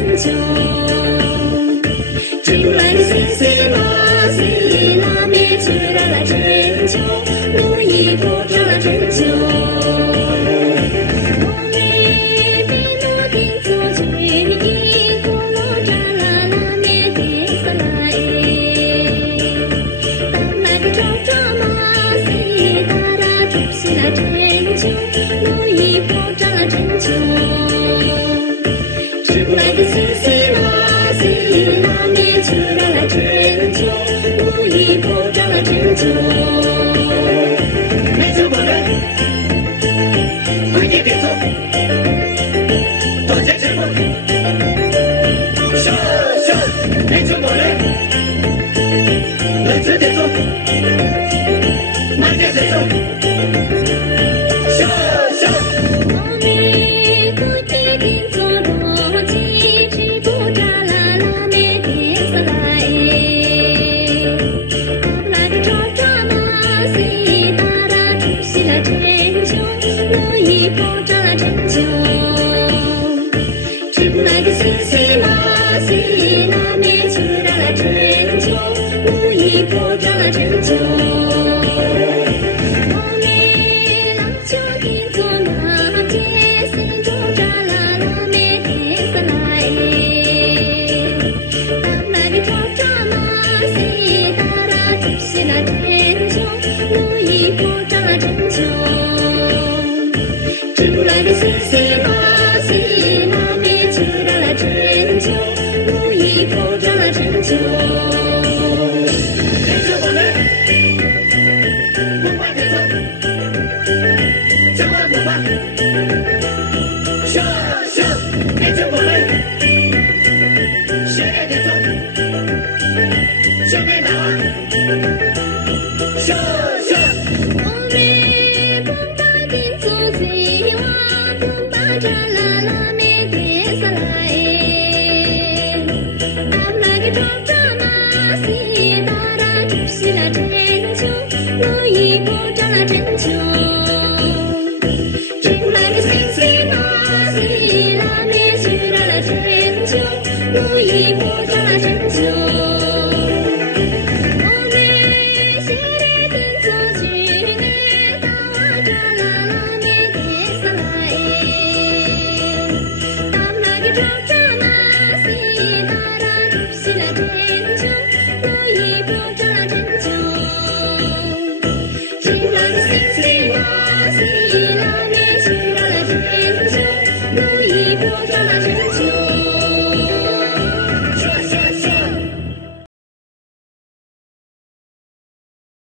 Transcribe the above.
拯救，追不来的西西拉灭去了拯救，路易波找了拯救。我们被罗定做军营，陀螺扎拉灭跌下来。当那个找马西达拉出现了拯救，路易波找了拯救。追不来的西拉灭去了拯救，路易波找了拯救。没救过来，快点别走，多加支付，上，没救过来，轮着点走，慢点别走，上。追不来的西拉灭去了拯救，路易波找了拯救。我们浪球定做那杰西波找了灭跌下来。当那个找马西达拉出现了拯救，路易波找了拯救。追不来的西拉灭去了拯救，路易波找了拯救。跟着我们，不怕别走，千万不怕，上，跟着我们，谁也别走，前面打，上。我们不怕定做计划，不怕扎拉灭跌下来。当那个找马西达拉出现了拯救，路易波找了拯救。追不来的西拉灭去了拯救，路易波找了拯救。西拉灭